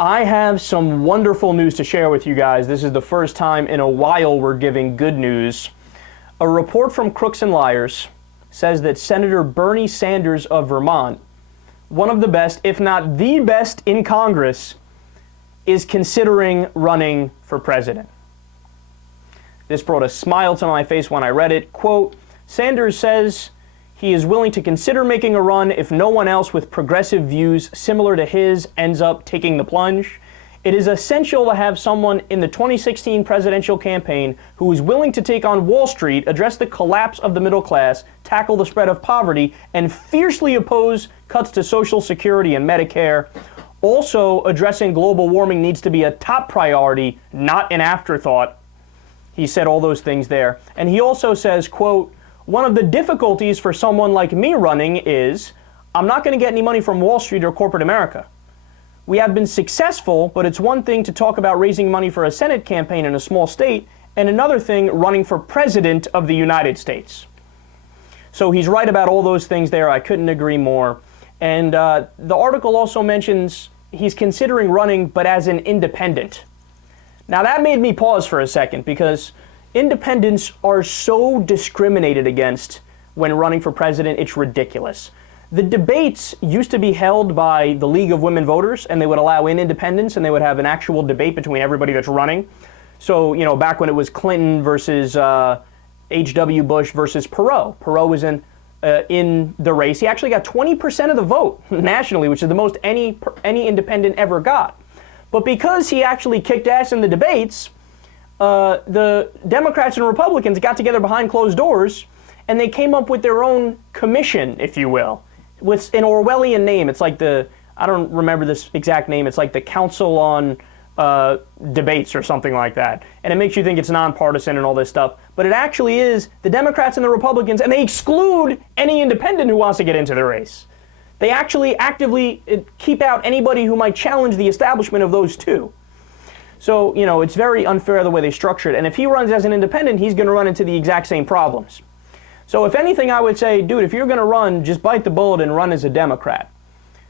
I have some wonderful news to share with you guys. This is the first time in a while we're giving good news. A report from Crooks and Liars says that Senator Bernie Sanders of Vermont, one of the best, if not the best in Congress, is considering running for president. This brought a smile to my face when I read it. Quote, Sanders says he is willing to consider making a run if no one else with progressive views similar to his ends up taking the plunge. It is essential to have someone in the 2016 presidential campaign who is willing to take on Wall Street, address the collapse of the middle class, tackle the spread of poverty, and fiercely oppose cuts to Social Security and Medicare. Also, addressing global warming needs to be a top priority, not an afterthought. He said all those things there. And he also says, quote, one of the difficulties for someone like me running is I'm not going to get any money from Wall Street or corporate America. We have been successful, but it's one thing to talk about raising money for a Senate campaign in a small state, and another thing running for president of the United States. So he's right about all those things there. I couldn't agree more. And the article also mentions he's considering running, but as an independent. Now that made me pause for a second, because independents are so discriminated against when running for president, it's ridiculous. The debates used to be held by the League of Women Voters, and they would allow in independents, and they would have an actual debate between everybody that's running. So, you know, back when it was Clinton versus H.W. Bush versus Perot. Perot was in the race. He actually got 20% of the vote nationally, which is the most any independent ever got. But because he actually kicked ass in the debates, the Democrats and Republicans got together behind closed doors, and they came up with their own commission, if you will, with an Orwellian name. It's like I don't remember this exact name, it's like the Council on Debates or something like that. And it makes you think it's nonpartisan and all this stuff. But it actually is the Democrats and the Republicans, and they exclude any independent who wants to get into the race. They actually actively keep out anybody who might challenge the establishment of those two. So, you know, it's very unfair the way they structure it. And if he runs as an independent, he's going to run into the exact same problems. So if anything, I would say, dude, if you're going to run, just bite the bullet and run as a Democrat.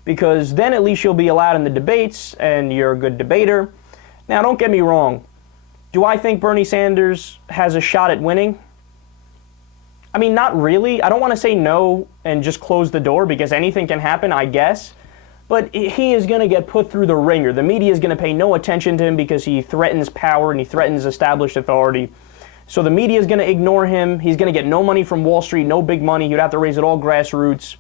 Because then at least you'll be allowed in the debates, and you're a good debater. Now, don't get me wrong. Do I think Bernie Sanders has a shot at winning? I mean, not really. I don't want to say no and just close the door, because anything can happen, I guess. But he is going to get put through the ringer. The media is going to pay no attention to him because he threatens power and he threatens established authority. So the media is going to ignore him. He's going to get no money from Wall Street, no big money. He'd have to raise it all grassroots.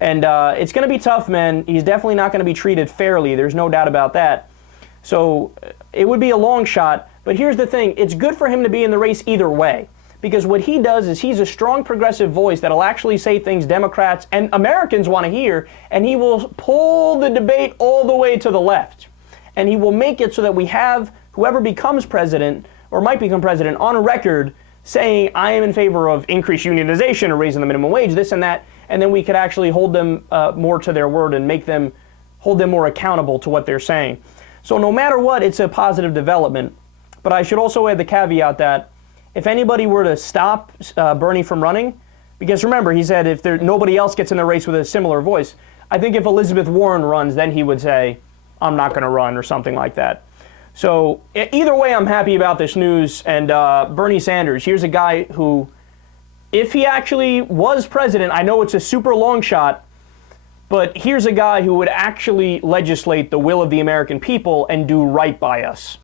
And it's going to be tough, man. He's definitely not going to be treated fairly. There's no doubt about that. So it would be a long shot. But here's the thing. It's good for him to be in the race either way. Because what he does is he's a strong progressive voice that'll actually say things Democrats and Americans want to hear, and he will pull the debate all the way to the left. And he will make it so that we have whoever becomes president or might become president on record saying, I am in favor of increased unionization or raising the minimum wage, this and that, and then we could actually hold them more to their word and hold them more accountable to what they're saying. So no matter what, it's a positive development. But I should also add the caveat that if anybody were to stop Bernie from running, because remember, he said if nobody else gets in the race with a similar voice, I think if Elizabeth Warren runs, then he would say, I'm not going to run or something like that. So either way, I'm happy about this news. And Bernie Sanders, here's a guy who, if he actually was president, I know it's a super long shot, but here's a guy who would actually legislate the will of the American people and do right by us.